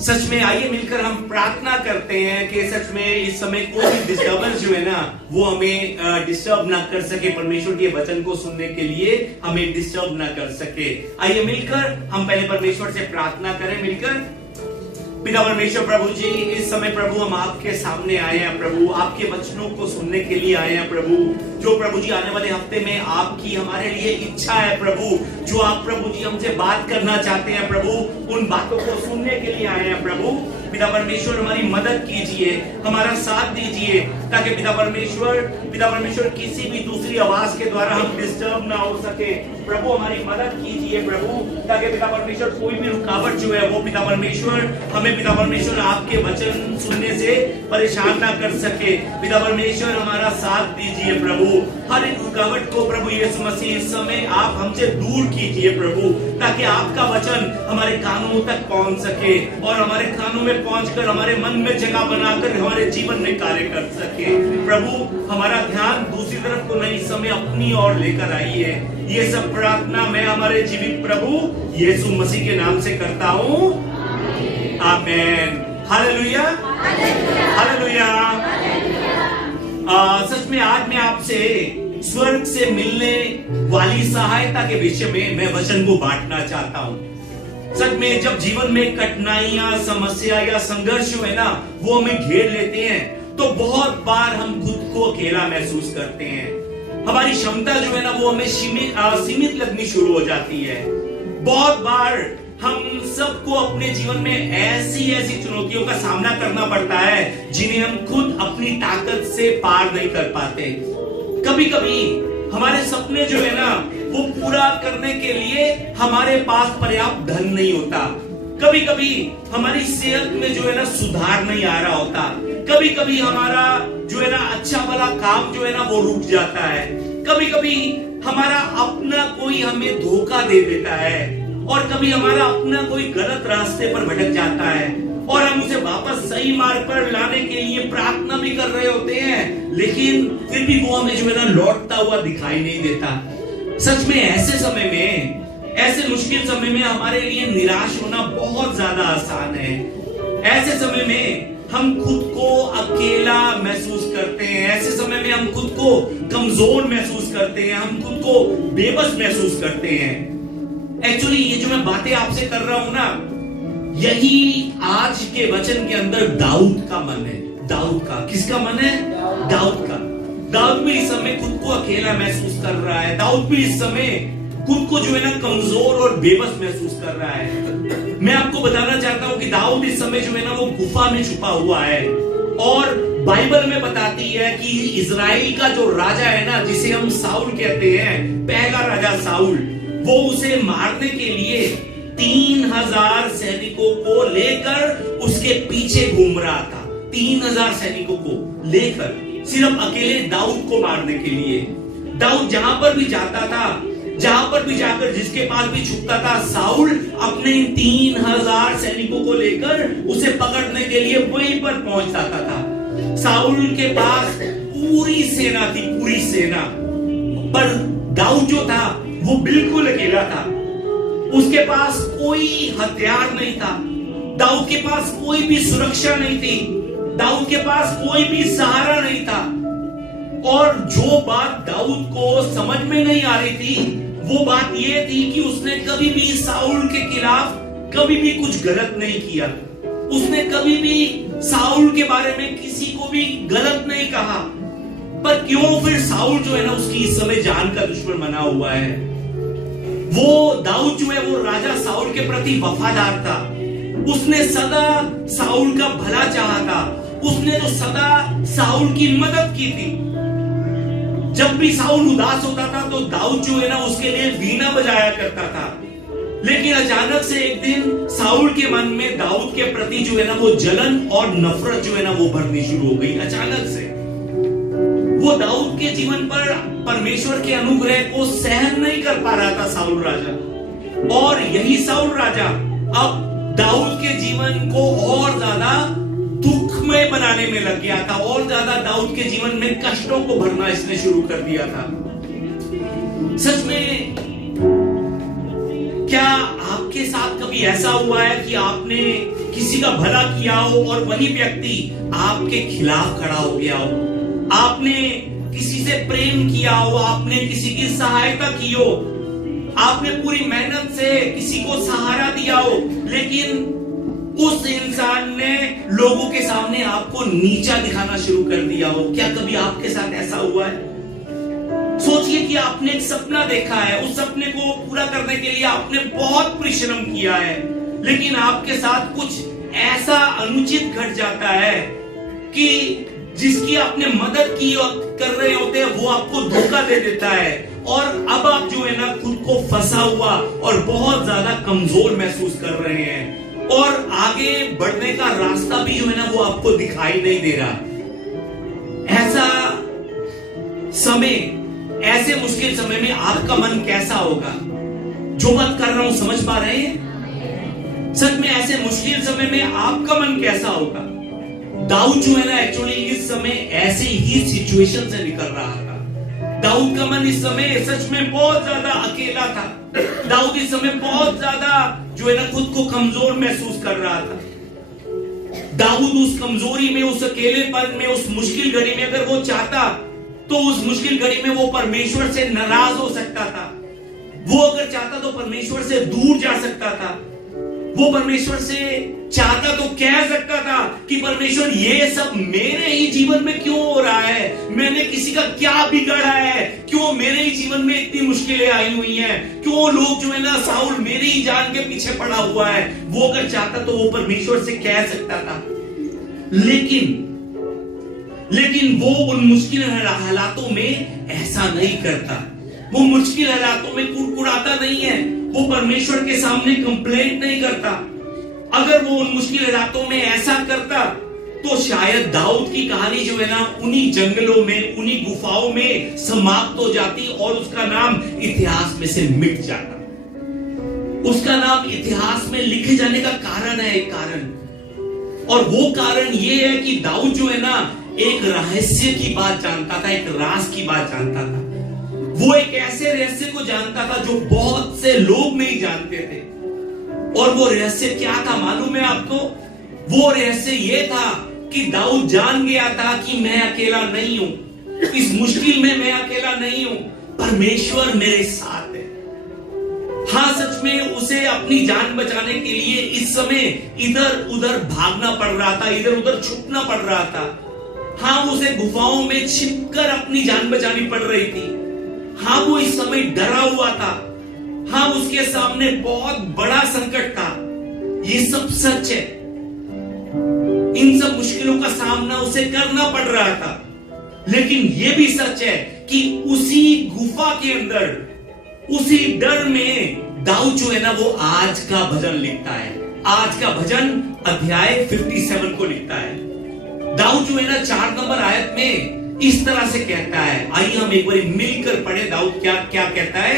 सच में आइए मिलकर हम प्रार्थना करते हैं कि सच में इस समय कोई भी डिस्टर्बेंस जो है ना वो हमें डिस्टर्ब ना कर सके, परमेश्वर के वचन को सुनने के लिए हमें डिस्टर्ब ना कर सके। आइए मिलकर हम पहले परमेश्वर से प्रार्थना करें मिलकर। पिता परमेश्वर प्रभु जी, इस समय प्रभु हम आपके सामने आए हैं प्रभु, आपके वचनों को सुनने के लिए आए हैं प्रभु। जो प्रभु जी आने वाले हफ्ते में आपकी हमारे लिए इच्छा है प्रभु, जो आप प्रभु जी हमसे बात करना चाहते हैं प्रभु, उन बातों को सुनने के लिए आए हैं प्रभु। पिता परमेश्वर हमारी मदद कीजिए, हमारा साथ दीजिए, ताकि पिता परमेश्वर किसी भी दूसरी आवाज के द्वारा हम डिस्टर्ब ना हो सके। प्रभु हमारी मदद कीजिए प्रभु, ताकि पिता परमेश्वर कोई भी रुकावट जो है वो पिता परमेश्वर हमें पिता परमेश्वर आपके वचन सुनने से परेशान ना कर सके। पिता परमेश्वर हमारा साथ दीजिए प्रभु, हर एक रुकावट को प्रभु यीशु मसीह इस समय आप हमसे दूर कीजिए प्रभु, ताकि आपका वचन हमारे कानों तक पहुंच सके और हमारे कानों में पहुंचकर हमारे मन में जगह बनाकर हमारे जीवन में कार्य कर सके। प्रभु हमारा ध्यान दूसरी तरफ को नहीं, समय अपनी ओर लेकर आइए। ये सब प्रार्थना मैं हमारे जीवित प्रभु यीशु मसीह के नाम से करता हूँ, आमेन। Hallelujah, hallelujah. सच में आज मैं आपसे स्वर्ग से मिलने वाली सहायता के विषय में मैं वचन को बांटना चाहता हूँ। सच में जब जीवन में कठिनाइयां, समस्या या संघर्ष जो है ना वो हमें घेर लेते हैं, तो बहुत बार हम खुद को अकेला महसूस करते हैं। हमारी क्षमता जो है ना वो हमें सीमित लगनी शुरू हो जाती है। बहुत बार हम सबको अपने जीवन में ऐसी चुनौतियों का सामना करना पड़ता है जिन्हें हम खुद अपनी ताकत से पार नहीं कर पाते। कभी कभी हमारे सपने जो है ना वो पूरा करने के लिए हमारे पास पर्याप्त धन नहीं होता। कभी कभी हमारी सेहत में जो है ना सुधार नहीं आ रहा होता। कभी कभी हमारा जो है ना अच्छा वाला काम जो है ना वो रुक जाता है। कभी कभी हमारा अपना कोई हमें धोखा दे देता है और कभी हमारा अपना कोई गलत रास्ते पर भटक जाता है और हम उसे वापस सही मार्ग पर लाने के लिए प्रार्थना भी कर रहे होते हैं, लेकिन फिर भी वो हमें जो है ना लौटता हुआ दिखाई नहीं देता। सच में ऐसे समय में, ऐसे मुश्किल समय में हमारे लिए निराश होना बहुत ज्यादा आसान है। ऐसे समय में हम खुद को अकेला महसूस करते हैं। ऐसे समय में हम खुद को कमजोर महसूस करते हैं, हम खुद को बेबस महसूस करते हैं। एक्चुअली ये जो मैं बातें आपसे कर रहा हूं ना, यही आज के वचन के अंदर दाऊद का मन है। दाऊद का, किसका मन है? दाऊद का। दाऊद भी इस समय खुद को अकेला महसूस कर रहा है। दाऊद भी इस समय खुद को जो है ना कमजोर और बेबस महसूस कर रहा है। मैं आपको बताना चाहता हूं कि दाऊद इस समय जो है ना वो गुफा में छुपा हुआ है और बाइबल में बताती है कि इजराइल का जो राजा है ना, जिसे हम साउल कहते हैं, पहला राजा साउल, वो उसे मारने के लिए 3000 सैनिकों को लेकर उसके पीछे घूम रहा था। 3000 सैनिकों को लेकर सिर्फ अकेले दाऊद को मारने के लिए। दाऊद जहां पर भी जाता था, जहां पर भी जाकर जिसके पास भी छुपता था, साउल अपने 3000 सैनिकों को लेकर उसे पकड़ने के लिए वहीं पर पहुंच जाता था। साउल के पास पूरी सेना थी, पूरी सेना, पर दाऊद जो था वो बिल्कुल अकेला था। उसके पास कोई हथियार नहीं था, दाऊद के पास कोई भी सुरक्षा नहीं थी, दाऊद के पास कोई भी सहारा नहीं था। और जो बात दाऊद को समझ में नहीं आ रही थी, वो बात ये थी कि उसने कभी भी साउल के खिलाफ कभी भी कुछ गलत नहीं किया। उसने कभी भी साउल के बारे में किसी को भी गलत नहीं कहा। पर क्यों फिर साउल जो है ना उसकी इस समय जान का दुश्मन बना हुआ है? वो दाऊद जो है वो राजा साउल के प्रति वफादार था। उसने सदा साउल का भला चाहा था। उसने तो सदा साउल की मदद की थी। जब भी साउल उदास होता था तो दाऊद जो है ना उसके लिए वीणा बजाया करता था। लेकिन अचानक से एक दिन साउल के मन में दाऊद के प्रति जो है ना वो जलन और नफरत जो है ना वो भरनी शुरू हो गई। अचानक से वो दाऊद के जीवन पर परमेश्वर के अनुग्रह को सहन नहीं कर पा रहा था साउल राजा। और यही साउल राजा अब दाऊद के जीवन को और ज्यादा दुखमय बनाने में लग गया था, और ज्यादा दाऊद के जीवन में कष्टों को भरना इसने शुरू कर दिया था। सच में क्या आपके साथ कभी ऐसा हुआ है कि आपने किसी का भला किया हो और वही व्यक्ति आपके खिलाफ खड़ा हो गया हो, आपने किसी से प्रेम किया हो, आपने किसी की सहायता की हो, आपने पूरी मेहनत से किसी को सहारा दिया हो, लेकिन उस इंसान ने लोगों के सामने आपको नीचा दिखाना शुरू कर दिया हो। क्या कभी आपके साथ ऐसा हुआ है? सोचिए कि आपने एक सपना देखा है, उस सपने को पूरा करने के लिए आपने बहुत परिश्रम किया है, लेकिन आपके साथ कुछ ऐसा अनुचित घट जाता है कि जिसकी आपने मदद की कर रहे होते हैं वो आपको धोखा दे देता है, और अब आप जो है ना खुद को फंसा हुआ और बहुत ज्यादा कमजोर महसूस कर रहे हैं, और आगे बढ़ने का रास्ता भी जो है ना वो आपको दिखाई नहीं दे रहा। ऐसा समय, ऐसे मुश्किल समय में आपका मन कैसा होगा? जो बात कर रहा हूं समझ पा रहे हैं? सच में ऐसे मुश्किल समय में आपका मन कैसा होगा? दाऊद जो है ना एक्चुअली इस समय ऐसे ही सिचुएशन से निकल रहा था। दाऊद का मन इस समय सच में बहुत ज्यादा अकेला था। दाऊद इस समय बहुत ज्यादा जो है ना खुद को कमजोर महसूस कर रहा था। दाऊद उस कमजोरी में, उस अकेलेपन में, उस मुश्किल घड़ी में अगर वो चाहता तो उस मुश्किल घड़ी में वो परमेश्वर से नाराज हो सकता था। वो अगर चाहता तो परमेश्वर से दूर जा सकता था। वो परमेश्वर से चाहता तो कह सकता था कि परमेश्वर ये सब मेरे ही जीवन में क्यों हो रहा है? मैंने किसी का क्या बिगाड़ा है? क्यों मेरे ही जीवन में इतनी मुश्किलें आई हुई हैं? क्यों लोग जो है ना साउल मेरी ही जान के पीछे पड़ा हुआ है? वो अगर चाहता तो वो परमेश्वर से कह सकता था, लेकिन वो उन मुश्किल हालातों में ऐसा नहीं करता। वो मुश्किल हालातों में कुड़कुड़ाता नहीं है, वो परमेश्वर के सामने कंप्लेंट नहीं करता। अगर वो उन मुश्किल हालातों में ऐसा करता तो शायद दाऊद की कहानी जो है ना उन्हीं जंगलों में, उन्हीं गुफाओं में समाप्त हो जाती और उसका नाम इतिहास में से मिट जाता। उसका नाम इतिहास में लिखे जाने का कारण है, एक कारण, और वो कारण ये है कि दाऊद जो है ना एक रहस्य की बात जानता था, एक राज की बात जानता था। वो एक ऐसे रहस्य को जानता था जो बहुत से लोग नहीं जानते थे। और वो रहस्य क्या था मालूम है आपको? वो रहस्य ये था कि दाऊद जान गया था कि मैं अकेला नहीं हूं, इस मुश्किल में मैं अकेला नहीं हूं, परमेश्वर मेरे साथ है। हाँ, सच में उसे अपनी जान बचाने के लिए इस समय इधर उधर भागना पड़ रहा था, इधर उधर छुपना पड़ रहा था। हाँ, उसे गुफाओं में छिपकर अपनी जान बचानी पड़ रही थी। हाँ, वो इस समय डरा हुआ था। हाँ, उसके सामने बहुत बड़ा संकट था। ये सब सच है। इन सब मुश्किलों का सामना उसे करना पड़ रहा था, लेकिन यह भी सच है कि उसी गुफा के अंदर, उसी डर में दाऊद जो है ना वो आज का भजन लिखता है। आज का भजन अध्याय 57 को लिखता है। दाऊद जो है ना 4 नंबर आयत में इस तरह से कहता है। आइए हम एक बार मिलकर पढ़े दाऊद क्या क्या कहता है।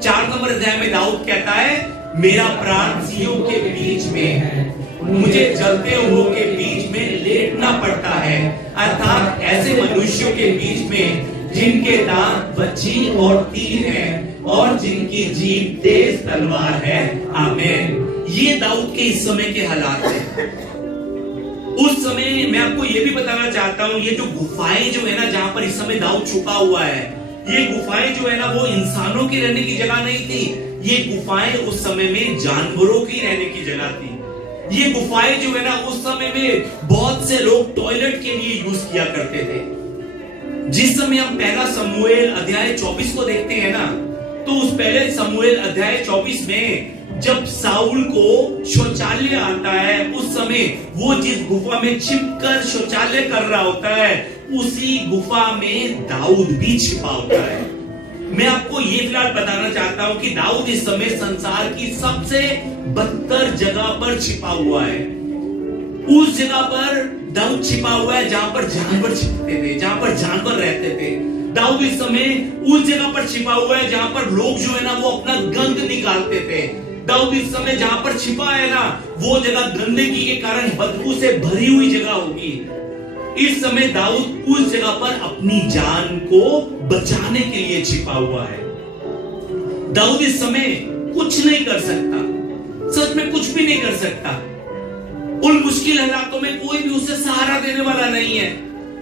4 नंबर अध्याय में दाऊद कहता है, मेरा प्राण सियों के बीच में है, मुझे जलते हुओं के बीच में लेटना पड़ता है, अर्थात ऐसे मनुष्यों के बीच में जिनके दांत बच्ची और तीर है और जिनकी जीभ तेज तलवार है। आमीन। ये दाऊद के इस समय के हालात हैं। उस समय मैं आपको ये भी बताना चाहता हूं, ये जो गुफाएं जो है ना जहां पर इस समय दाऊद छुपा हुआ है, ये गुफाएं जो है ना वो इंसानों की रहने की जगह नहीं थी। ये गुफाएं उस समय में जानवरों की रहने की जगह थी। ये गुफाएं जो है ना उस समय में बहुत से लोग टॉयलेट के लिए यूज किया करते थे। जिस समय हम पहला शमूएल अध्याय 24 को देखते हैं ना, तो उस पहले शमूएल अध्याय 24 में जब साउल को शौचालय आता है, उस समय वो जिस गुफा में छिपकर शौचालय कर रहा होता है, उसी गुफा में दाऊद भी छिपा होता है। मैं आपको ये फिलहाल बताना चाहता हूं कि दाऊद इस समय संसार की सबसे बदतर जगह पर छिपा हुआ है। उस जगह पर दाऊद छिपा हुआ है जहां पर जानवर छिपते थे, जहां पर जानवर रहते थे। दाऊद इस समय उस जगह पर छिपा हुआ है जहां पर लोग जो है ना वो अपना गंद निकालते थे। दाऊद इस समय जहां पर छिपा है ना, वो जगह गंदगी के कारण बदबू से भरी हुई जगह होगी। इस समय दाऊद उस जगह पर अपनी जान को बचाने के लिए छिपा हुआ है। दाऊद इस समय कुछ नहीं कर सकता, सच में कुछ भी नहीं कर सकता। उन मुश्किल हालातों में कोई भी उसे सहारा देने वाला नहीं है।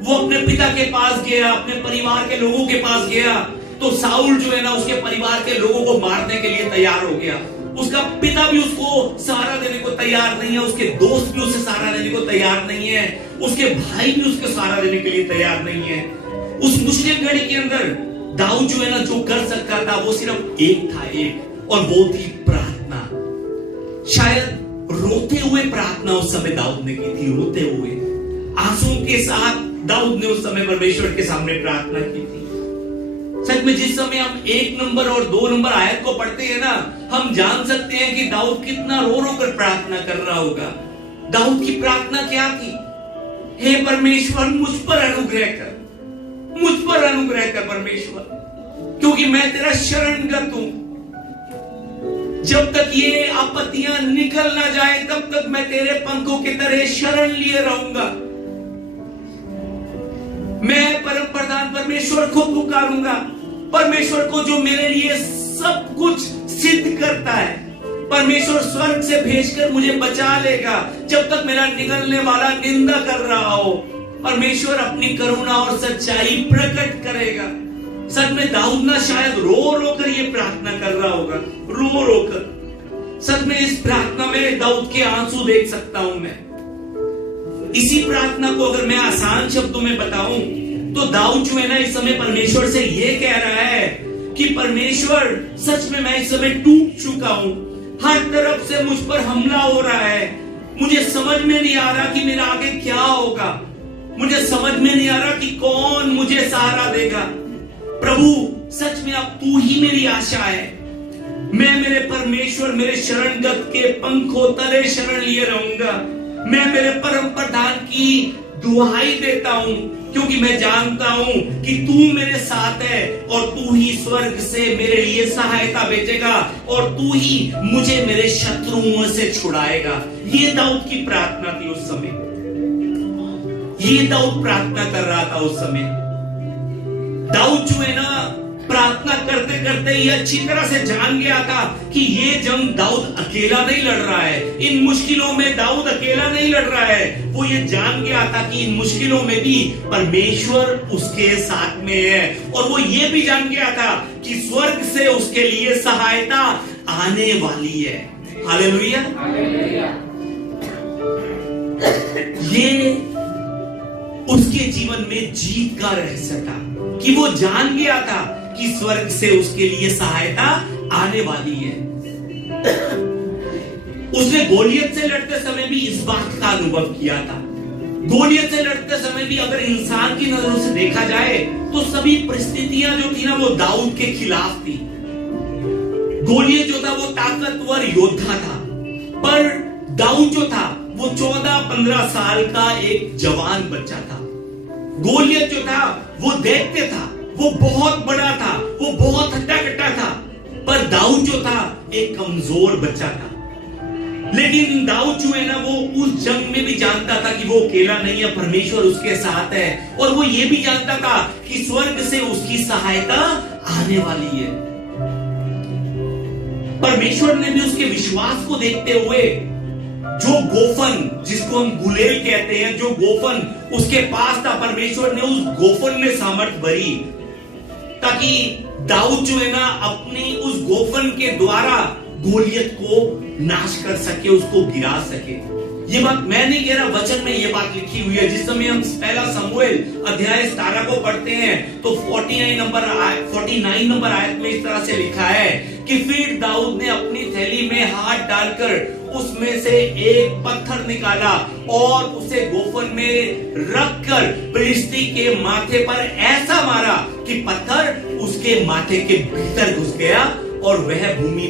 वो अपने पिता के पास गया, अपने परिवार के लोगों के पास गया, तो साउल जो है ना उसके परिवार के लोगों को मारने के लिए तैयार हो गया। उसका पिता भी उसको सहारा देने को तैयार नहीं है, उसके दोस्त भी उसे सहारा देने को तैयार नहीं है, उसके भाई भी उसको सहारा देने के लिए तैयार नहीं है। उस मुश्किल घड़ी के अंदर दाऊद जो है ना जो कर सकता था वो सिर्फ एक था, एक, और वो थी प्रार्थना। शायद रोते हुए प्रार्थना उस समय दाऊद ने की थी, रोते हुए आंसू के साथ दाऊद ने उस समय परमेश्वर के सामने प्रार्थना की थी। सच में जिस समय हम 1 नंबर और 2 नंबर आयत को पढ़ते हैं ना, हम जान सकते हैं कि दाऊद कितना रो रो कर प्रार्थना कर रहा होगा। दाऊद की प्रार्थना क्या थी? हे परमेश्वर मुझ पर अनुग्रह कर, मुझ पर अनुग्रह कर परमेश्वर, क्योंकि मैं तेरा शरणगत हूं। जब तक ये आपत्तियां निकल ना जाए तब तक मैं तेरे पंखों की तरह शरण लिए रहूंगा। मैं परम प्रधान परमेश्वर को पुकारूंगा, परमेश्वर को जो मेरे लिए सब कुछ सिद्ध करता है। परमेश्वर स्वर्ग से भेजकर मुझे बचा लेगा जब तक मेरा निगलने वाला निंदा कर रहा हो। परमेश्वर अपनी करुणा और सच्चाई प्रकट करेगा। सच में दाऊद ना शायद रो रो कर ये प्रार्थना कर रहा होगा, रो रो कर। सच में इस प्रार्थना में दाऊद के आंसू देख सकता हूं मैं। इसी प्रार्थना को अगर मैं आसान शब्दों में बताऊं तो दाऊद जो है ना इस समय परमेश्वर से ये कह रहा है कि परमेश्वर सच में मैं इस समय टूट चुका हूं, हर तरफ से मुझ पर हमला हो रहा है, मुझे समझ में नहीं आ रहा कि मेरा आगे क्या होगा, मुझे समझ में नहीं आ रहा कि कौन मुझे सहारा देगा। प्रभु सच में अब तू ही मेरी आशा है। मैं मेरे परमेश्वर मेरे शरणगत के पंखों तले शरण लिए रहूंगा। मैं मेरे परम प्रधान की दुहाई देता हूं, क्योंकि मैं जानता हूं कि तू मेरे साथ है और तू ही स्वर्ग से मेरे लिए सहायता भेजेगा और तू ही मुझे मेरे शत्रुओं से छुड़ाएगा। ये दाऊद की प्रार्थना थी उस समय। ये दाऊद प्रार्थना कर रहा था उस समय। दाऊद जो है ना प्रार्थना करते करते ये अच्छी तरह से जान गया था कि ये जंग दाऊद अकेला नहीं लड़ रहा है। इन मुश्किलों में दाऊद अकेला नहीं लड़ रहा है। वो ये जान गया था कि इन मुश्किलों में भी परमेश्वर उसके साथ में है, और वो ये भी जान गया था कि स्वर्ग से उसके लिए सहायता आने वाली है। हालेलुया। ये उसके जीवन में जीत का रहस्य था कि वो जान गया था कि स्वर्ग से उसके लिए सहायता आने वाली है। उसने गोलियत से लड़ते समय भी इस बात का अनुभव किया था। गोलियत से लड़ते समय भी अगर इंसान की नजरों से देखा जाए तो सभी परिस्थितियां जो थी ना वो दाऊद के खिलाफ थी। गोलियत जो था वो ताकतवर योद्धा था, पर दाऊद जो था वो 14-15 साल का एक जवान बच्चा था। गोलियत जो था वो देखते था वो बहुत बड़ा था, वो बहुत हट्टा कट्टा था, पर दाऊद जो था एक कमजोर बच्चा था। लेकिन दाऊद जो है ना वो उस जंग में भी जानता था कि वो अकेला नहीं है, परमेश्वर उसके साथ है, और वो ये भी जानता था कि स्वर्ग से उसकी सहायता आने वाली है। परमेश्वर ने भी उसके विश्वास को देखते हुए जो गोफन, जिसको हम गुलेल कहते हैं, जो गोफन उसके पास था, परमेश्वर ने उस गोफन में सामर्थ भरी ताकि दाऊद जो है ना अपनी उस गोफन के द्वारा गोलियत को नाश कर सके, उसको गिरा सके। ये बात मैं नहीं कह रहा, वचन में ये बात लिखी हुई है। जिस समय हम पहला शमूएल अध्याय 17 को पढ़ते हैं तो 49 नंबर आयत में इस तरह से लिखा है कि फिर दाऊद ने अपनी थैली में हाथ डालकर उसमें से एक पत्थर निकाला और उसे गोफन में रखकर फिलिस्ती के माथे पर ऐसा मारा कि पत्थर उसके माथे के भीतर घुस गया और वह भूमि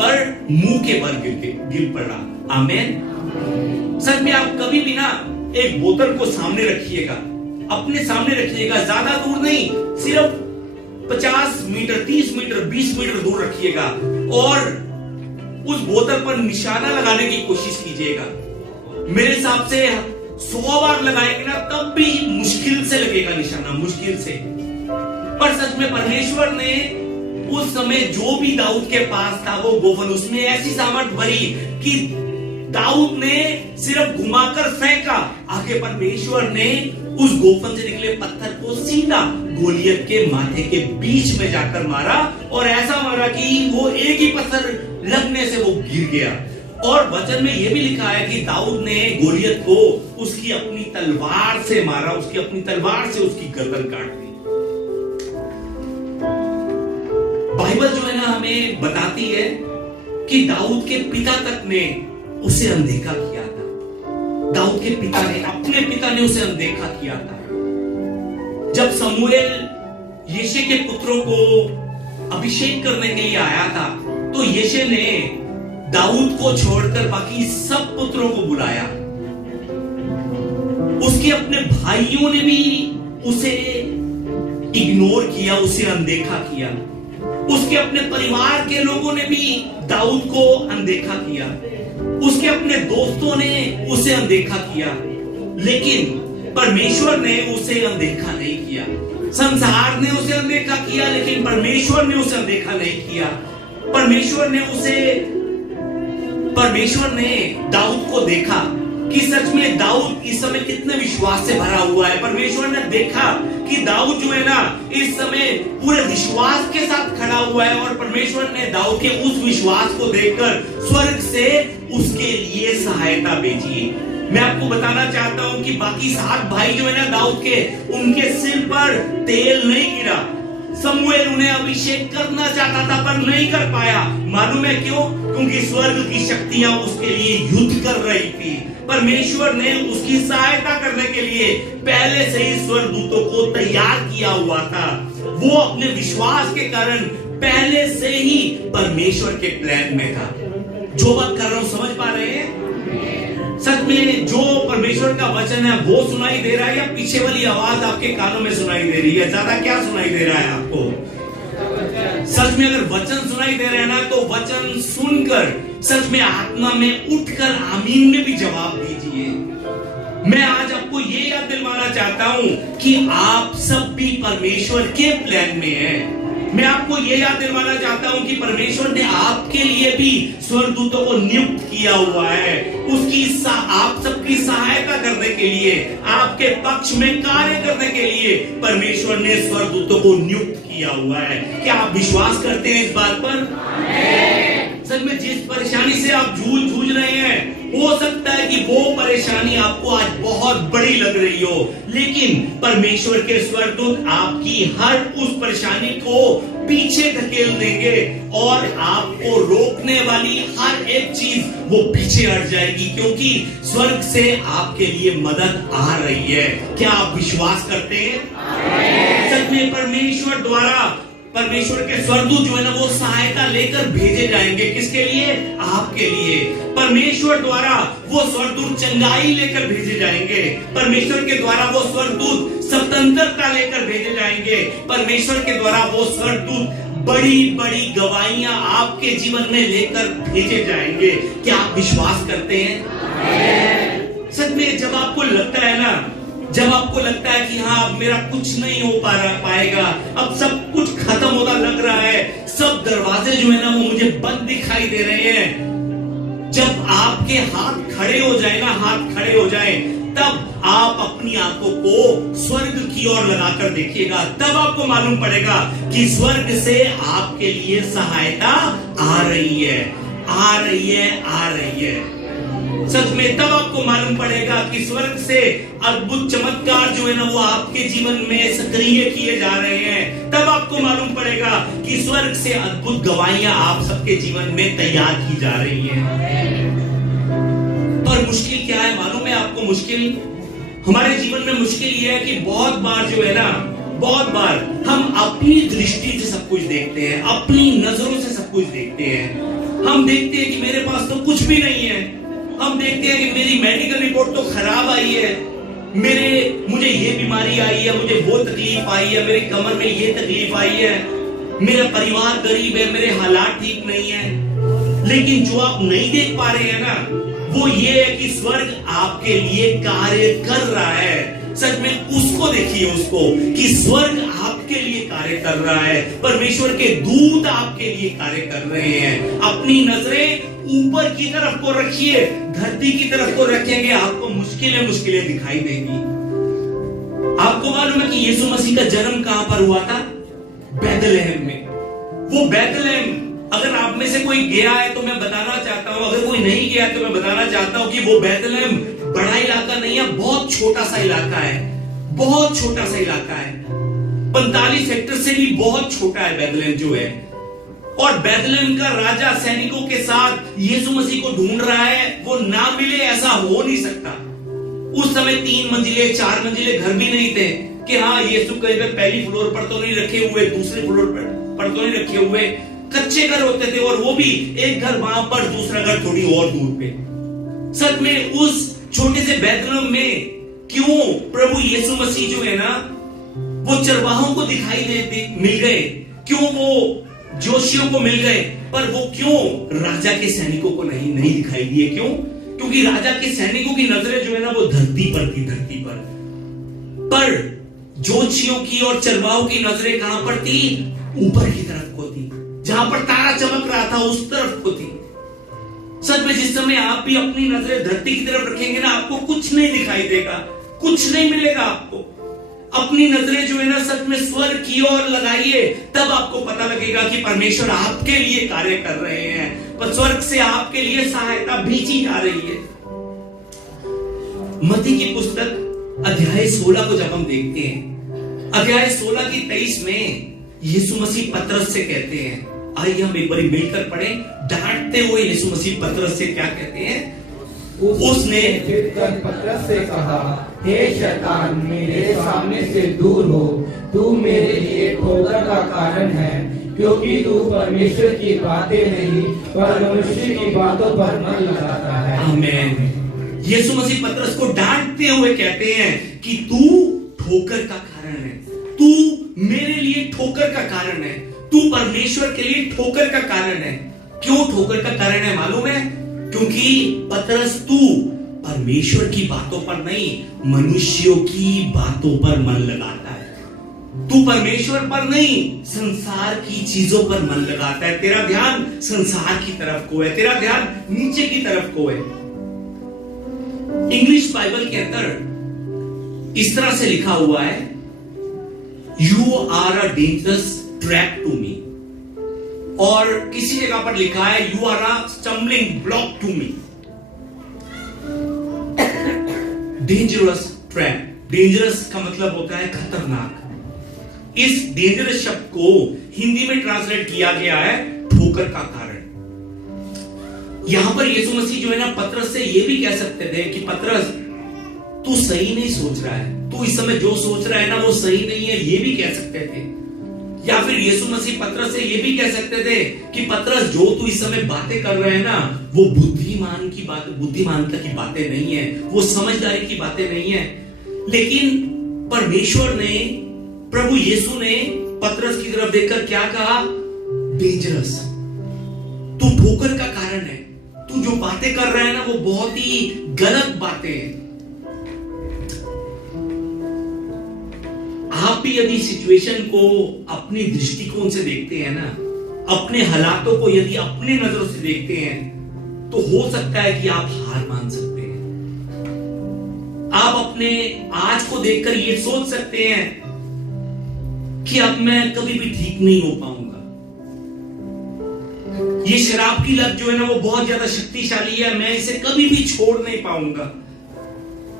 पर मुंह के बल गिर पड़ा। आमीन। सच में आप कभी भी ना एक बोतल को सामने रखिएगा, अपने सामने रखिएगा, ज्यादा दूर नहीं, सिर्फ 50 मीटर, 30 मीटर, 20 मीटर दूर रखिएगा और उस बोतल पर निशाना लगाने की कोशिश कीजिएगा। मेरे हिसाब से 100 बार लगाएंगे ना तब भी मुश्किल से लगेगा निशाना, मुश्किल से। पर सच में परमेश्वर ने उस समय जो भी दाऊद के पास था वो गोफन, उसमें ऐसी सामर्थ भरी कि दाऊद ने सिर्फ घुमाकर फेंका, आगे परमेश्वर ने उस गोफन से निकले पत्थर को सीधा गोलियत के माथे के बीच में जाकर मारा, और ऐसा मारा कि वो एक ही पत्थर लगने से वो गिर गया। और वचन में यह भी लिखा है कि दाऊद ने गोलियत को उसकी अपनी तलवार से मारा, उसकी अपनी तलवार से उसकी गर्दन काट दी। बाइबल जो है ना हमें बताती है कि दाऊद के पिता तक ने उसे अनदेखा किया था। दाऊद के पिता ने, अपने पिता ने उसे अनदेखा किया था। जब शमूएल यिशै के पुत्रों को अभिषेक करने के लिए आया था, तो यिशै ने दाऊद को छोड़कर बाकी सब पुत्रों को बुलाया। उसके अपने भाइयों ने भी उसे इग्नोर किया, उसे अनदेखा किया। उसके अपने परिवार के लोगों ने भी दाऊद को अनदेखा किया। उसके अपने दोस्तों ने उसे अनदेखा किया, लेकिन परमेश्वर ने उसे अनदेखा नहीं किया। संसार ने उसे अनदेखा किया, लेकिन परमेश्वर ने उसे अनदेखा नहीं किया। परमेश्वर ने दाऊद को देखा कि सच में दाऊद इस समय कितने विश्वास से भरा हुआ है। परमेश्वर ने देखा कि दाऊद जो है ना इस समय पूरे विश्वास के साथ खड़ा हुआ है, और परमेश्वर ने दाऊद के उस विश्वास को देखकर स्वर्ग से उसके लिए सहायता भेजी। मैं आपको बताना चाहता हूं कि बाकी 7 भाई जो है ना दाऊद के, उनके सिर पर तेल नहीं गिरा। शमूएल उन्हें अभिषेक करना चाहता था पर नहीं कर पाया। मालूम है क्यों? क्योंकि स्वर्ग की शक्तियां उसके लिए युद्ध कर रही थी। परमेश्वर ने उसकी सहायता करने के लिए पहले से ही स्वर्गदूतों को तैयार किया हुआ था। वो अपने विश्वास के कारण पहले से ही परमेश्वर के प्लान में था। जो बात कर रहा हूं समझ पा रहे हैं? सच में जो परमेश्वर का वचन है वो सुनाई दे रहा है, या पीछे वाली आवाज आपके कानों में सुनाई दे रही है? ज्यादा क्या सुनाई दे रहा है आपको? सच में अगर वचन सुनाई दे रहे हैं ना, तो वचन सुनकर सच में आत्मा में उठकर आमीन में भी जवाब दीजिए। मैं आज आपको ये याद दिलवाना चाहता हूं कि आप सब भी परमेश्वर के प्लान में हैं। मैं आपको ये याद दिलवाना चाहता हूं कि परमेश्वर ने आपके लिए भी स्वर्गदूतों को नियुक्त किया हुआ है, उसकी आप सबकी सहायता करने के लिए, आपके पक्ष में कार्य करने के लिए परमेश्वर ने स्वर्गदूतों को नियुक्त किया हुआ है। क्या आप विश्वास करते हैं इस बात पर? सच में जिस परेशानी से आप जूझ रहे हैं, हो सकता है कि वो परेशानी आपको आज बहुत बड़ी लग रही हो, लेकिन परमेश्वर के स्वर्गदूत आपकी हर उस परेशानी को पीछे धकेल देंगे, और आपको रोकने वाली हर एक चीज वो पीछे हट जाएगी, क्योंकि स्वर्ग से आपके लिए मदद आ रही है। क्या आप विश्वास करते हैं? सच में परमेश्वर के स्वर्गदूत जो है ना वो सहायता लेकर भेजे जाएंगे। किसके लिए? आपके लिए। परमेश्वर द्वारा वो स्वर्गदूत चंगाई लेकर भेजे जाएंगे। परमेश्वर के द्वारा वो स्वर्गदूत स्वतंत्रता लेकर भेजे जाएंगे। परमेश्वर के द्वारा वो स्वर्गदूत बड़ी बड़ी गवाहियां आपके जीवन में लेकर भेजे जाएंगे। क्या आप विश्वास करते हैं? सच में जब आपको लगता है ना, जब आपको लगता है कि हाँ अब मेरा कुछ नहीं हो पाएगा, अब सब कुछ खत्म होता लग रहा है, सब दरवाजे जो है ना वो मुझे बंद दिखाई दे रहे हैं, जब आपके हाथ खड़े हो जाए तब आप अपनी आंखों को स्वर्ग की ओर लगाकर देखिएगा। तब आपको मालूम पड़ेगा कि स्वर्ग से आपके लिए सहायता आ रही है। सच में तब आपको मालूम पड़ेगा कि स्वर्ग से अद्भुत चमत्कार जो है ना वो आपके जीवन में सक्रिय किए जा रहे हैं। तब आपको मालूम पड़ेगा कि स्वर्ग से अद्भुत गवाहियां आप सबके जीवन में तैयार की जा रही हैं। पर मुश्किल क्या है मालूम है आपको? मुश्किल हमारे जीवन में मुश्किल ये है कि बहुत बार हम अपनी दृष्टि से सब कुछ देखते हैं, अपनी नजरों से सब कुछ देखते हैं। हम देखते हैं कि मेरे पास तो कुछ भी नहीं है। हम देखते हैं कि मेरी मेडिकल रिपोर्ट तो खराब आई है, मुझे ये बीमारी आई है, मुझे वो तकलीफ आई है, मेरे कमर में ये तकलीफ आई है, मेरा परिवार गरीब है, मेरे हालात ठीक नहीं है। लेकिन जो आप नहीं देख पा रहे हैं ना, वो ये है कि स्वर्ग आपके लिए कार्य कर रहा है। सच में उसको देखिए, उसको कि स्वर्ग आपके लिए कार्य कर रहा है। परमेश्वर के दूत आपके लिए कार्य कर रहे हैं। अपनी नजरें ऊपर की तरफ को रखिए, धरती की तरफ को रखेंगे, आपको मुश्किलें दिखाई देंगी। आपको मालूम है कि यीशु मसीह का जन्म कहां पर हुआ था? बैतलहम में। वो बैतलहम, अगर आप में से कोई गया है तो मैं बताना चाहता हूं, अगर कोई नहीं गया तो मैं बताना चाहता हूं कि वो बैतलहम बड़ा इलाका नहीं है, बहुत छोटा सा इलाका है, बहुत छोटा सा इलाका है। 45 हेक्टेयर से भी बहुत छोटा है बैतलहम जो है। और बैतलहम का राजा सैनिकों के साथ यीशु मसीह को ढूंढ रहा है, वो ना मिले ऐसा हो नहीं सकता। उस समय 3 मंजिले 4 मंजिले घर भी नहीं थे कि हाँ यीशु कहीं पे पहली फ्लोर पर तो नहीं रखे हुए, दूसरे फ्लोर पर तो नहीं रखे हुए, कच्चे घर होते थे, और वो भी एक घर वहां पर, दूसरा घर थोड़ी और दूर पे। सच में उस छोटे से बैतलहम में क्यों प्रभु यीशु मसीह जो है ना वो चरवाहों को दिखाई मिल गए, क्यों वो जोशियों को मिल गए, पर वो क्यों राजा के सैनिकों को नहीं दिखाई दिए? क्यों? क्योंकि राजा के सैनिकों की नजरें जो है ना वो धरती पर थी, धरती पर जोशियों की और चरवाहों की नजरें कहां पर थी? ऊपर की तरफ को थी, जहां पर तारा चमक रहा था उस तरफ को थी। सच में जिस समय आप भी अपनी नजरें धरती की तरफ रखेंगे ना, आपको कुछ नहीं दिखाई देगा, कुछ नहीं मिलेगा आपको। अपनी नजरें जो है ना सच में स्वर्ग की ओर लगाइए, तब आपको पता लगेगा कि परमेश्वर आपके लिए कार्य कर रहे हैं, पर स्वर्ग से आपके लिए सहायता भेजी जा रही है। मत्ती की पुस्तक अध्याय 16 को जब हम देखते हैं, अध्याय 16 की 23 में यीशु मसीह पतरस से कहते हैं, आइए हम एक बार मिलकर पढ़ें। डांटते हुए यीशु मसीह पतरस से क्या कहते हैं? उसने फिर पतरस से कहा, हे शैतान, मेरे सामने से दूर हो, तू मेरे लिए ठोकर का कारण है, क्योंकि तू परमेश्वर की बातें नहीं पर मनुष्य की बातों पर मन लगाता है। आमीन। यीशु मसीह पतरस को डांटते हुए कहते हैं कि तू ठोकर का कारण है, तू मेरे लिए ठोकर का कारण है, तू परमेश्वर के लिए ठोकर का कारण है। क्यों ठोकर का कारण है मालूम है? क्योंकि पतरस तू परमेश्वर की बातों पर नहीं, मनुष्यों की बातों पर मन लगाता है। तू परमेश्वर पर नहीं, संसार की चीजों पर मन लगाता है। तेरा ध्यान संसार की तरफ को है, तेरा ध्यान नीचे की तरफ को है। इंग्लिश बाइबल के अंदर इस तरह से लिखा हुआ है, you are a dangerous trap to me, और किसी जगह पर लिखा है you are a stumbling block to me. Dangerous trap, dangerous का मतलब होता है खतरनाक। इस डेंजरस शब्द को हिंदी में ट्रांसलेट किया गया है ठोकर का कारण। यहां पर यीशु मसीह जो है ना पतरस से ये भी कह सकते थे कि पतरस तू सही नहीं सोच रहा है, तू इस समय जो सोच रहा है ना वो सही नहीं है, ये भी कह सकते थे। या फिर यीशु मसीह पतरस से ये भी कह सकते थे कि पतरस जो तू इस समय बातें कर रहे हैं ना वो बुद्धिमानता की बातें नहीं है, वो समझदारी की बातें नहीं है। लेकिन परमेश्वर ने, प्रभु यीशु ने पतरस की तरफ देखकर क्या कहा? डेंजरस, तू ठोकर का कारण है, तू जो बातें कर रहा है ना वो बहुत ही गलत बातें हैं। आप भी यदि सिचुएशन को अपनी दृष्टिकोण से देखते हैं ना, अपने हालातों को यदि अपने नजरों से देखते हैं, तो हो सकता है कि आप हार मान सकते हैं। आप अपने आज को देखकर ये सोच सकते हैं कि अब मैं कभी भी ठीक नहीं हो पाऊंगा। ये शराब की लत जो है ना वो बहुत ज्यादा शक्तिशाली है, मैं इसे कभी भी छोड़ नहीं पाऊंगा।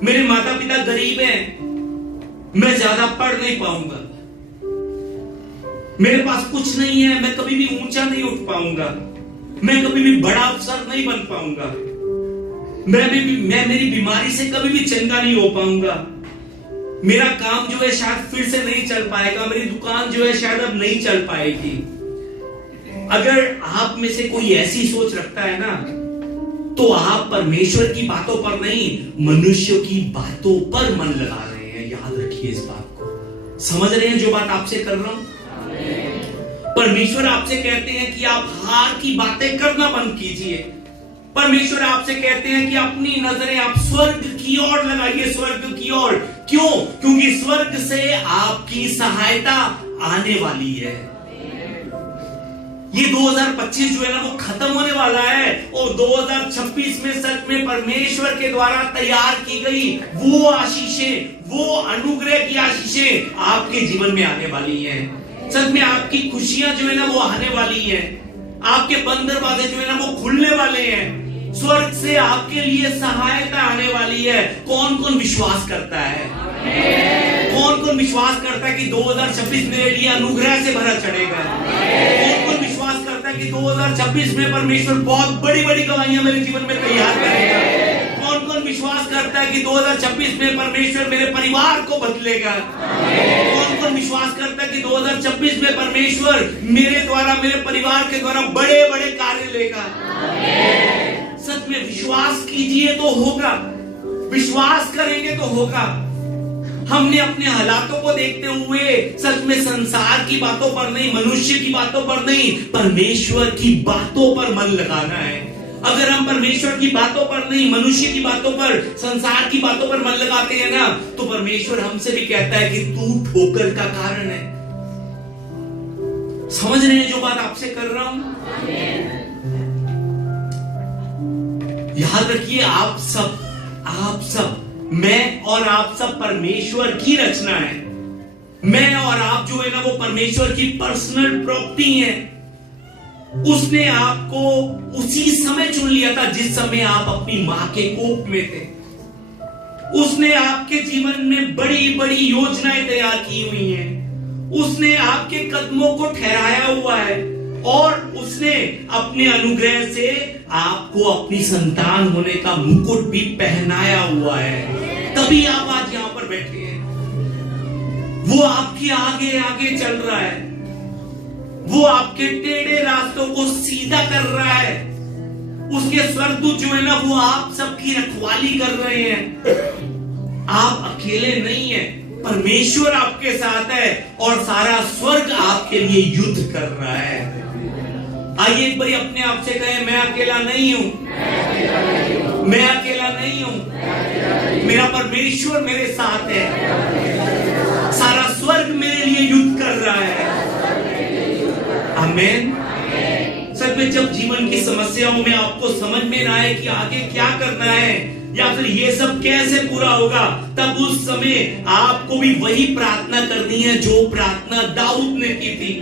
मेरे माता पिता गरीब हैं, मैं ज्यादा पढ़ नहीं पाऊंगा। मेरे पास कुछ नहीं है, मैं कभी भी ऊंचा नहीं उठ पाऊंगा, मैं कभी भी बड़ा अफसर नहीं बन पाऊंगा, मैं मेरी बीमारी से कभी भी चंगा नहीं हो पाऊंगा, मेरा काम जो है शायद फिर से नहीं चल पाएगा, मेरी दुकान जो है शायद अब नहीं चल पाएगी। अगर आप में से कोई ऐसी सोच रखता है ना, तो आप परमेश्वर की बातों पर नहीं, मनुष्यों की बातों पर मन लगा रहे हैं। याद रखिए इस बात को। समझ रहे हैं जो बात आपसे कर रहा हूं? परमेश्वर आपसे कहते हैं कि आप हार की बातें करना बंद कीजिए। परमेश्वर आपसे कहते हैं कि अपनी नजरें आप स्वर्ग की ओर लगाइए, स्वर्ग की ओर। क्यों? क्योंकि स्वर्ग से आपकी सहायता आने वाली है। ये 2025 जो है ना वो खत्म होने वाला है और 2026 में सच में परमेश्वर के द्वारा तैयार की गई वो आशीषें, वो अनुग्रह की आशीषें आपके जीवन में आने वाली हैं। सच में आपकी खुशियां जो है ना वो आने वाली हैं, आपके बंद दरवाजे जो है ना वो खुलने वाले हैं, स्वर्ग से आपके लिए सहायता आने वाली है। कौन कौन विश्वास करता है? कौन कौन विश्वास करता है कि 2026 मेरे लिए अनुग्रह से भरा चढ़ेगा? कौन कौन विश्वास करता है कि 2026 में परमेश्वर बहुत बड़ी बड़ी गवाहियां मेरे जीवन में तैयार करेगा? कौन कौन विश्वास करता है कि 2026 में परमेश्वर मेरे परिवार को बदलेगा? कौन कौन विश्वास करता है कि 2026 में परमेश्वर मेरे द्वारा, मेरे परिवार के द्वारा बड़े बड़े कार्य लेगा? सच में विश्वास कीजिए तो होगा, विश्वास करेंगे तो होगा। हमने अपने हालातों को देखते हुए सच में संसार की बातों पर नहीं, मनुष्य की बातों पर नहीं, परमेश्वर की बातों पर मन लगाना है। अगर हम परमेश्वर की बातों पर नहीं, मनुष्य की बातों पर, संसार की बातों पर मन लगाते हैं ना, तो परमेश्वर हमसे भी कहता है कि तू ठोकर का कारण है। समझ रहे हैं जो बात आपसे कर रहा हूं? याद रखिए, आप सब, मैं और आप सब परमेश्वर की रचना है। मैं और आप जो है ना वो परमेश्वर की पर्सनल प्रॉपर्टी है। उसने आपको उसी समय चुन लिया था जिस समय आप अपनी मां के कोख में थे। उसने आपके जीवन में बड़ी बड़ी योजनाएं तैयार की हुई हैं। उसने आपके कदमों को ठहराया हुआ है और उसने अपने अनुग्रह से आपको अपनी संतान होने का मुकुट भी पहनाया हुआ है। तभी आप आज यहां पर बैठे हैं। वो आपके आगे आगे चल रहा है, वो आपके टेढ़े रास्तों को सीधा कर रहा है। उसके स्वर्गदूत जो है ना वो आप सबकी रखवाली कर रहे हैं। आप अकेले नहीं हैं, परमेश्वर आपके साथ है और सारा स्वर्ग आपके लिए युद्ध कर रहा है। आइए एक बार अपने आप से कहें, मैं अकेला नहीं हूं, मैं अकेला नहीं हूं, मेरा परमेश्वर मेरे साथ है, सारा स्वर्ग मेरे लिए युद्ध कर रहा है। आमीन। सच में जब जीवन की समस्याओं में आपको समझ में ना आए कि आगे क्या करना है या फिर ये सब कैसे पूरा होगा, तब उस समय आपको भी वही प्रार्थना करनी है जो प्रार्थना दाऊद ने की थी।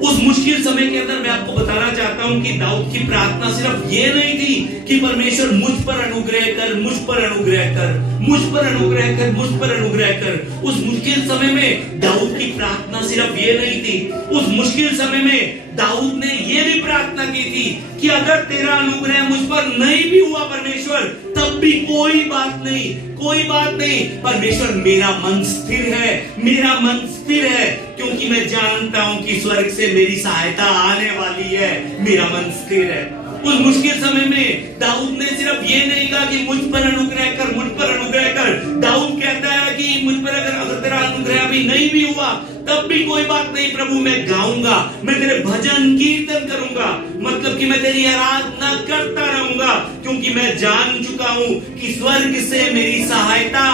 उस मुश्किल समय के अंदर मैं आपको बताना चाहता हूं कि दाऊद की प्रार्थना सिर्फ ये नहीं थी कि परमेश्वर मुझ पर अनुग्रह कर, मुझ पर अनुग्रह कर, मुझ पर अनुग्रह कर, मुझ पर अनुग्रह कर। उस मुश्किल समय में दाऊद की प्रार्थना सिर्फ ये नहीं थी। उस मुश्किल समय में दाऊद ने ये भी प्रार्थना की थी कि अगर तेरा अनुग्रह मुझ पर नहीं भी हुआ परमेश्वर, तब भी कोई बात नहीं, कोई बात नहीं। परमेश्वर मेरा मन स्थिर है, मेरा मन स्थिर है, क्योंकि मैं जानता हूं कि स्वर्ग से मेरी सहायता आने वाली है। मेरा मन स्थिर है। उस मुश्किल समय में दाऊद ने सिर्फ ये नहीं कहा कि मुझ पर अनुग्रह कर, मुझ पर अनुग्रह कर। दाऊद कहता है कि मुझ पर अगर तेरा अनुग्रह भी नहीं भी हुआ, तब भी कोई बात नहीं प्रभु, मैं गाऊंगा, मैं तेरे भजन कीर्तन करूंगा, मतलब कि मैं तेरी आराधना करता रहूंगा, क्योंकि मैं जान चुका हूं कि स्वर्ग से मेरी सहायता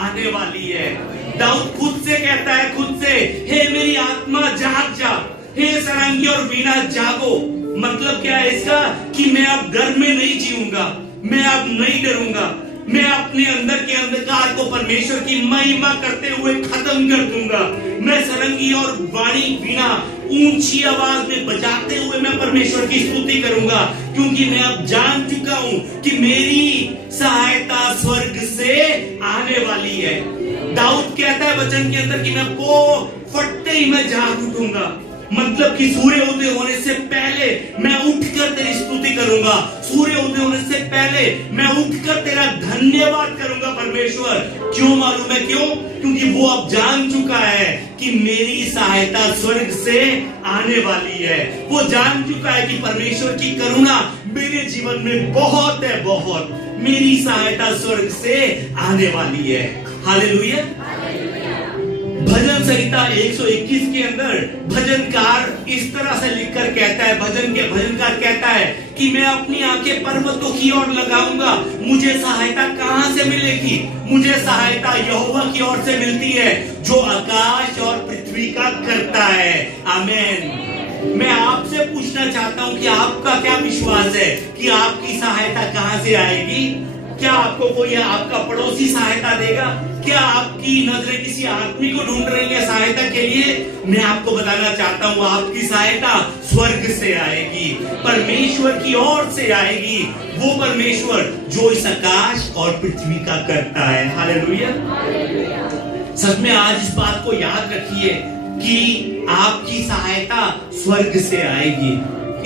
आने वाली है। दाऊद खुद से कहता है, खुद से, हे मेरी आत्मा जाग जा, हे सारंगी और वीणा जागो। मतलब क्या है इसका? कि मैं अब डर में नहीं जीऊंगा, मैं अब नहीं डरूंगा, मैं अपने अंदर के अंधकार को परमेश्वर की महिमा करते हुए खत्म कर दूंगा। मैं सारंगी और वाणी वीणा ऊंची आवाज में बजाते हुए मैं परमेश्वर की स्तुति करूंगा, क्योंकि मैं अब जान चुका हूं कि मेरी सहायता स्वर्ग से आने वाली है। दाऊद कहता है वचन के अंदर कि मैं को फटते ही मैं जाग उठूंगा, मतलब कि सूर्य उदय होने से पहले मैं उठकर तेरी स्तुति करूंगा, सूर्य उदय होने से पहले मैं उठकर तेरा धन्यवाद करूंगा परमेश्वर। क्यों मालूम है क्यों? क्योंकि वो अब जान चुका है कि मेरी सहायता स्वर्ग से आने वाली है। वो जान चुका है कि परमेश्वर की करुणा मेरे जीवन में बहुत है, बहुत। मेरी सहायता स्वर्ग से आने वाली है। हालेलुया। भजन संहिता 121 के अंदर भजनकार इस तरह से लिखकर कहता है, भजनकार कहता है कि मैं अपनी आंखें पर्वतों की ओर लगाऊंगा, मुझे सहायता कहां से मिलेगी? मुझे सहायता यहोवा की ओर से मिलती है, जो आकाश और पृथ्वी का करता है। आमीन। मैं आपसे पूछना चाहता हूं कि आपका क्या विश्वास है कि आपकी सहायता कहां से आएगी? क्या आपको कोई आपका पड़ोसी सहायता देगा? क्या आपकी नजरें किसी आदमी को ढूंढ रही है सहायता के लिए? मैं आपको बताना चाहता हूं आपकी सहायता स्वर्ग से आएगी, परमेश्वर की ओर से आएगी। वो परमेश्वर जो इस आकाश और पृथ्वी का करता है। हालेलुया। सच में आज इस बात को याद रखिए कि आपकी सहायता स्वर्ग से आएगी।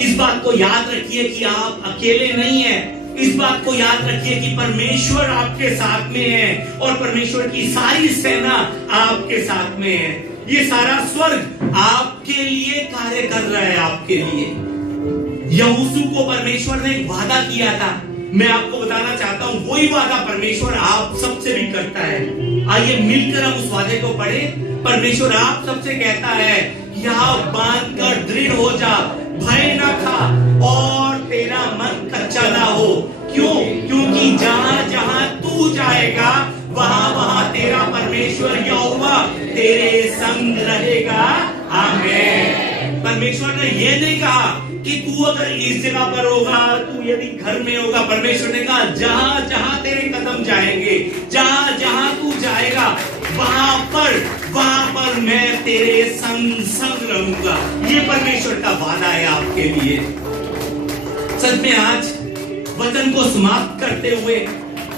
इस बात को याद रखिए कि आप अकेले नहीं हैं। इस बात को याद रखिए कि परमेश्वर आपके साथ में है और परमेश्वर की सारी सेना आपके साथ में है। ये सारा स्वर्ग आपके लिए कार्य कर रहा है, आपके लिए। यहोशू को परमेश्वर ने एक वादा किया था। मैं आपको बताना चाहता हूं वही वादा परमेश्वर आप सबसे भी करता है। आइए मिलकर हम उस वादे को पढ़े। परमेश्वर आप सबसे कहता है, यहाँ बांध कर दृढ़ हो जा, भय न खा और तेरा मन कच्चा ना हो। क्यों? क्योंकि जहां जहां तू जाएगा वहां वहां तेरा परमेश्वर यहोवा तेरे संग रहेगा। आमीन। परमेश्वर ने यह नहीं कहा कि तू अगर इस जगह पर होगा, तू यदि घर में होगा। परमेश्वर ने कहा जहां जहां तेरे कदम जाएंगे, जहां जहां तू जाएगा वहां पर मैं तेरे संग रहूंगा। ये परमेश्वर का वादा है आपके लिए। सच में आज वचन को समाप्त करते हुए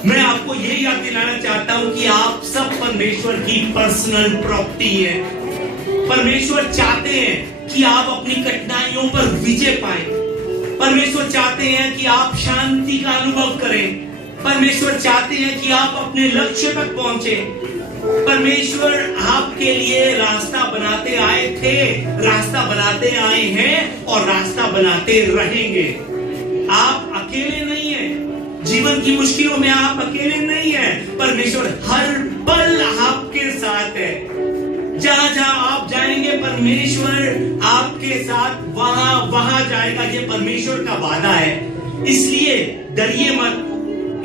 मैं आपको ये याद दिलाना चाहता हूं कि आप सब परमेश्वर की पर्सनल प्रॉपर्टी है। परमेश्वर चाहते हैं कि आप अपनी कठिनाइयों पर विजय पाएं। परमेश्वर चाहते हैं कि आप शांति का अनुभव करें। परमेश्वर चाहते हैं कि आप अपने लक्ष्य तक पहुंचे। परमेश्वर आपके लिए रास्ता बनाते आए थे, रास्ता बनाते आए हैं और रास्ता बनाते रहेंगे। आप अकेले नहीं हैं। जीवन की मुश्किलों में आप अकेले नहीं हैं। परमेश्वर हर पल आपके साथ है। जहां जहां आप जाएंगे परमेश्वर आपके साथ वहां जाएगा। ये परमेश्वर का वादा है। इसलिए डरिए मत।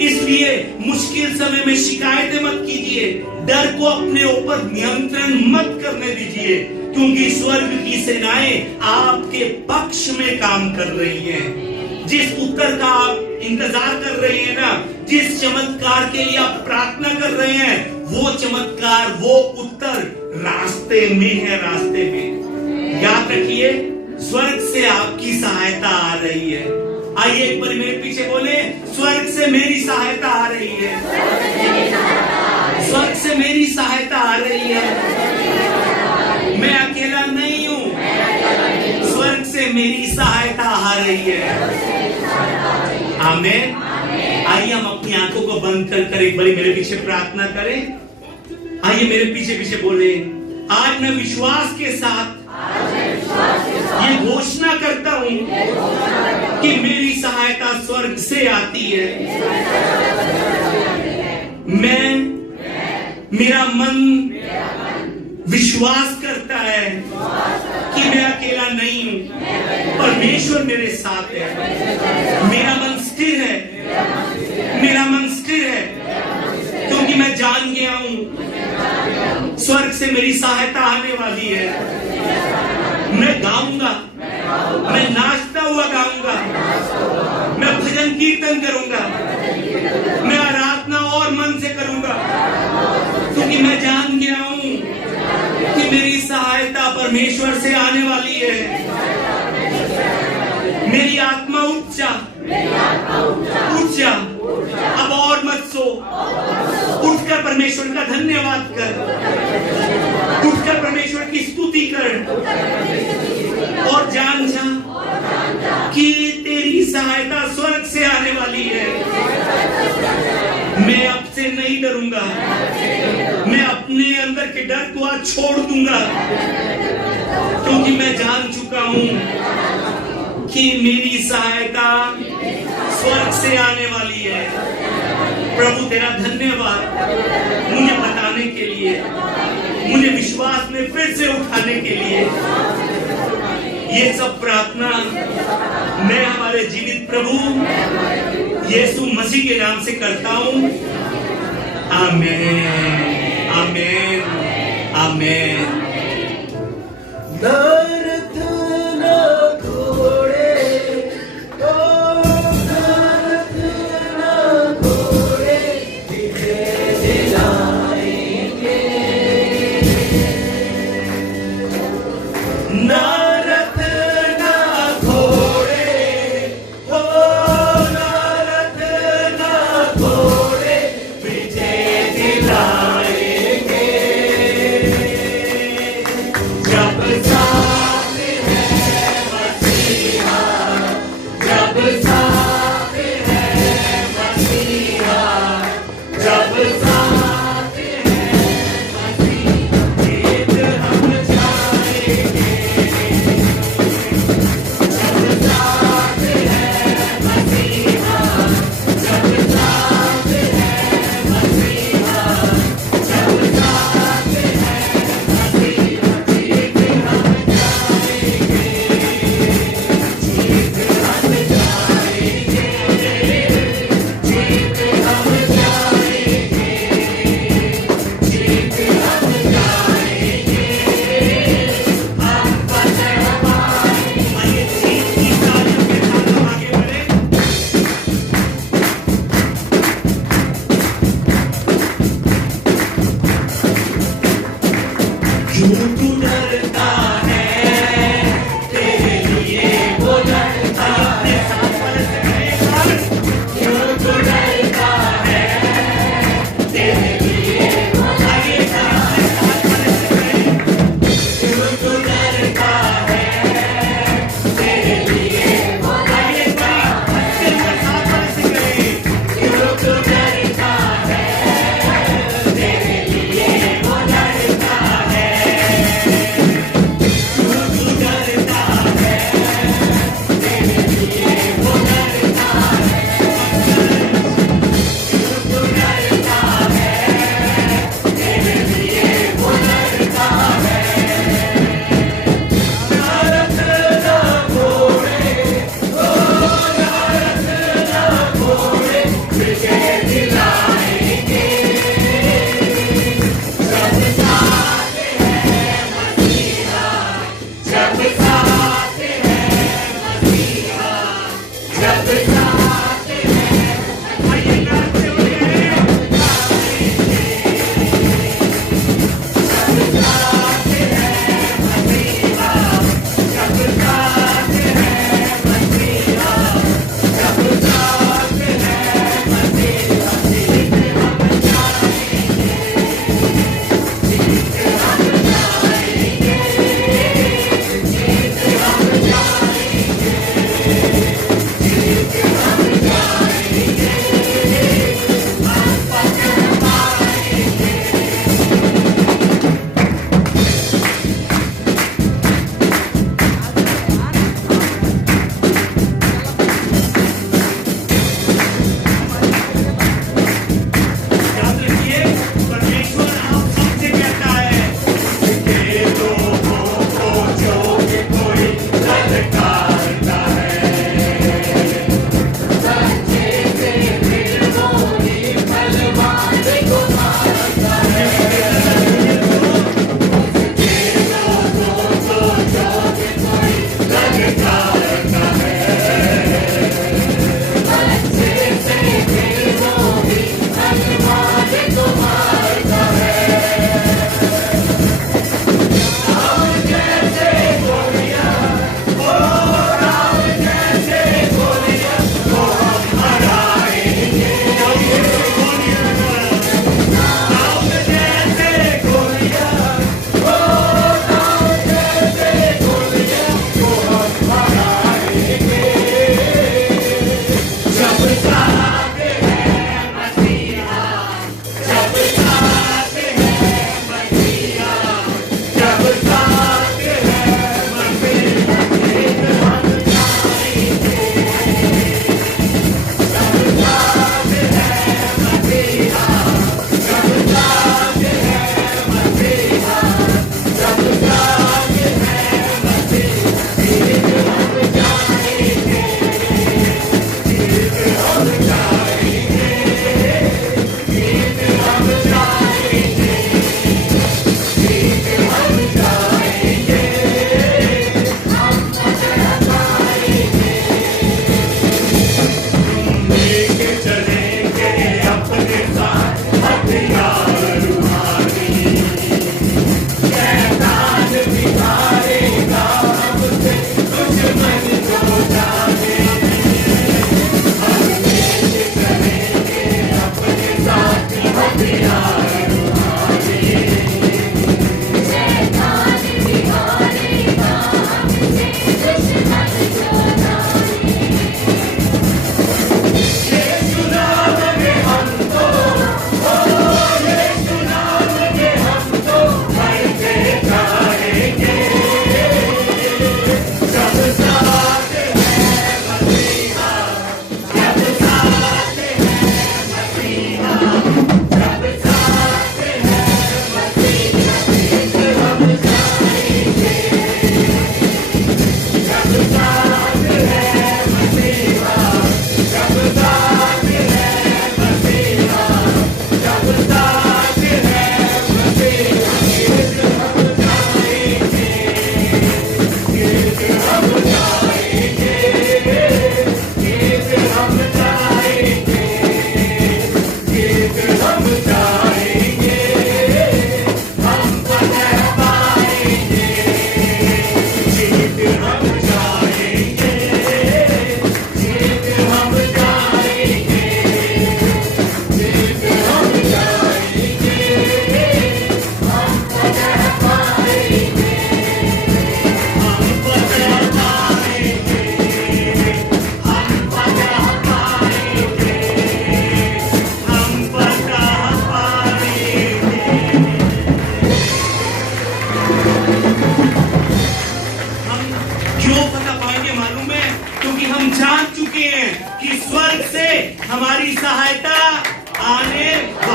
इसलिए मुश्किल समय में शिकायतें मत कीजिए। डर को अपने ऊपर नियंत्रण मत करने दीजिए, क्योंकि स्वर्ग की सेनाएं आपके पक्ष में काम कर रही हैं। जिस उत्तर का आप इंतजार कर रहे हैं ना, जिस चमत्कार के लिए आप प्रार्थना कर रहे हैं, वो चमत्कार, वो उत्तर रास्ते में है, रास्ते में। याद रखिए स्वर्ग से आपकी सहायता आ रही है। आइए एक बार मेरे पीछे बोले, स्वर्ग से मेरी सहायता आ रही है। स्वर्ग से मेरी सहायता आ रही है। मैं अकेला नहीं हूँ। स्वर्ग से मेरी सहायता आ रही है। आमीन। आइए हम अपनी आंखों को बंद कर एक बार मेरे पीछे प्रार्थना करें। आइए मेरे पीछे पीछे बोले, आज मैं विश्वास के साथ ये घोषणा करता हूं कि मेरी सहायता स्वर्ग से आती है। मेरा मन विश्वास करता है कि मैं अकेला नहीं हूं, परमेश्वर मेरे साथ है। मेरा मन स्थिर है। मेरा मन स्थिर है, क्योंकि मैं जान गया हूं स्वर्ग से मेरी सहायता आने वाली है। मैं गाऊंगा, मैं नाचता हुआ गाऊंगा, मैं भजन कीर्तन करूंगा, मैं आराधना और मन से करूंगा, क्योंकि मैं जान गया हूं कि मेरी सहायता परमेश्वर से आने वाली है। मेरी आत्मा उच्चा, अब और मत सो। उठकर परमेश्वर का धन्यवाद कर, उठकर परमेश्वर की स्तुति कर और जान जा कि तेरी सहायता स्वर्ग से आने वाली है। मैं अब से नहीं डरूंगा। मैं अपने अंदर के डर को आज छोड़ दूंगा, क्योंकि मैं जान चुका हूं कि मेरी सहायता स्वर्ग से आने वाली है। प्रभु तेरा धन्यवाद मुझे बताने के लिए, मुझे विश्वास में फिर से उठाने के लिए। ये सब प्रार्थना मैं हमारे जीवित प्रभु यीशु मसीह के नाम से करता हूं। आमीन, आमीन, आमीन। नर्तन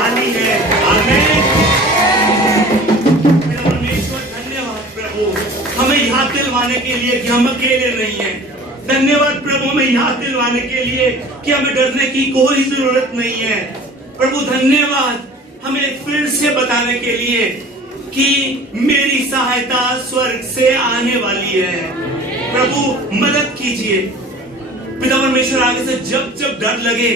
वाली है। आमीन। मेरा परमेश्वर धन्यवाद प्रभु, हमें याद दिलवाने के लिए कि हम अकेले नहीं हैं। धन्यवाद प्रभु, हमें याद दिलवाने के लिए कि हमें डरने की कोई जरूरत नहीं है। प्रभु धन्यवाद, हमें फिर से बताने के लिए कि मेरी सहायता स्वर्ग से आने वाली है। प्रभु मदद कीजिए पिता परमेश्वर, आगे से जब जब डर लगे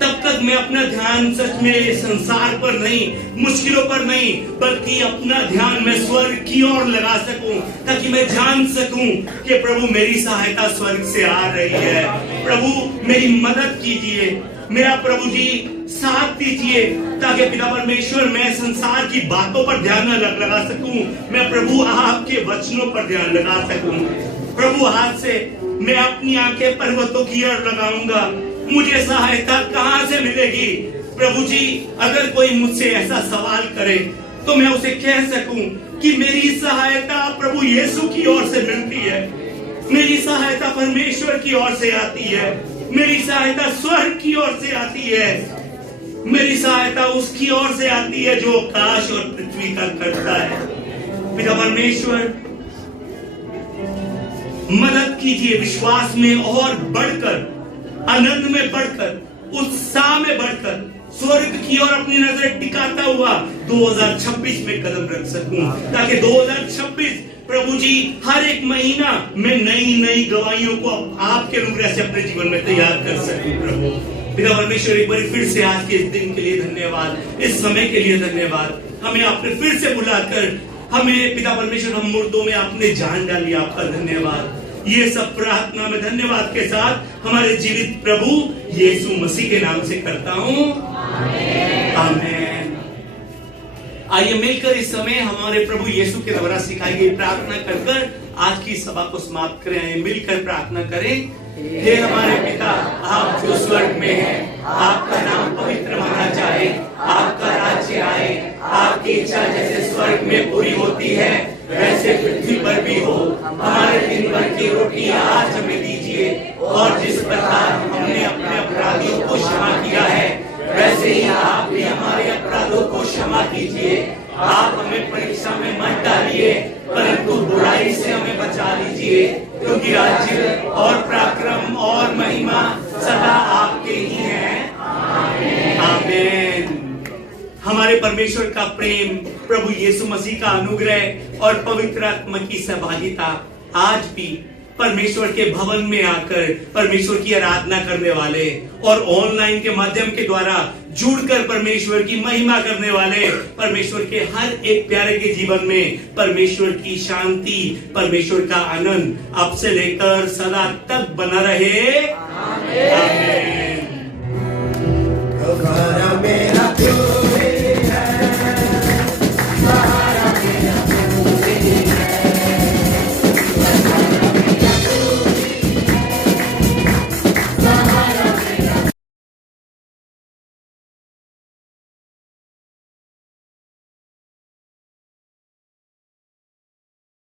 तब तक मैं अपना ध्यान सच में संसार पर नहीं, मुश्किलों पर नहीं, बल्कि अपना ध्यान मैं स्वर्ग की ओर लगा सकूं, ताकि मैं जान सकूं कि प्रभु मेरी सहायता स्वर्ग से आ रही है। प्रभु मेरी मदद कीजिए, मेरा प्रभु जी साथ दीजिए, ताकि पिता परमेश्वर मैं संसार की बातों पर ध्यान न लगा सकूं, मैं प्रभु आपके वचनों पर ध्यान लगा सकूं। प्रभु हाथ से मैं अपनी आंखें पर्वतों की ओर लगाऊंगा, मुझे सहायता कहां से मिलेगी। प्रभु जी अगर कोई मुझसे ऐसा सवाल करे तो मैं उसे कह सकूं कि मेरी सहायता प्रभु यीशु की ओर से मिलती है, मेरी सहायता परमेश्वर की ओर से आती है, मेरी सहायता स्वर्ग की ओर से आती है, मेरी सहायता उसकी ओर से आती है जो आकाश और पृथ्वी का करता है। पिता परमेश्वर मदद कीजिए विश्वास में और बढ़कर, आनंद में बढ़कर, उत्साह में बढ़कर, स्वर्ग की ओर अपनी नजर टिकाता हुआ 2026 में कदम रख सकूं, ताकि 2026 प्रभु जी हर एक महीना मैं नई नई गवाहियों को आपके अनुग्रह से अपने जीवन में तैयार कर सकूं। प्रभु पिता परमेश्वर एक बार फिर से आज के इस दिन के लिए धन्यवाद, इस समय के लिए धन्यवाद। हमें आपने फिर से बुलाकर हमें पिता परमेश्वर हम मुर्दों में आपने जान डाली, आपका धन्यवाद। ये सब प्रार्थना में धन्यवाद के साथ हमारे जीवित प्रभु यीशु मसीह के नाम से करता हूँ, आमीन। आइए मिलकर इस समय हमारे प्रभु यीशु के द्वारा सिखाई गई प्रार्थना कर आज की सभा को समाप्त करें। आइए मिलकर प्रार्थना करें। हे हमारे पिता, आप जो स्वर्ग में हैं, आपका नाम पवित्र माना जाए, आपका राज्य आए, आपकी इच्छा जैसे स्वर्ग में पूरी होती है वैसे पृथ्वी पर भी हो। हमारे दिन भर की रोटी आज हमें दीजिए, और जिस प्रकार हमने अपने अपराधियों को क्षमा किया है वैसे ही आप भी हमारे अपराधों को क्षमा कीजिए। आप हमें परीक्षा में मत डालिए, परंतु बुराई से हमें बचा लीजिए, क्योंकि राज्य और पराक्रम और महिमा सदा आपके ही हैं, आमीन। हमारे परमेश्वर का प्रेम, प्रभु यीशु मसीह का अनुग्रह और पवित्र आत्मा की सहभागिता आज भी परमेश्वर के भवन में आकर परमेश्वर की आराधना करने वाले और ऑनलाइन के माध्यम के द्वारा जुड़कर परमेश्वर की महिमा करने वाले परमेश्वर के हर एक प्यारे के जीवन में परमेश्वर की शांति, परमेश्वर का आनंद अब से लेकर सदा तक बना रहे, आमीन।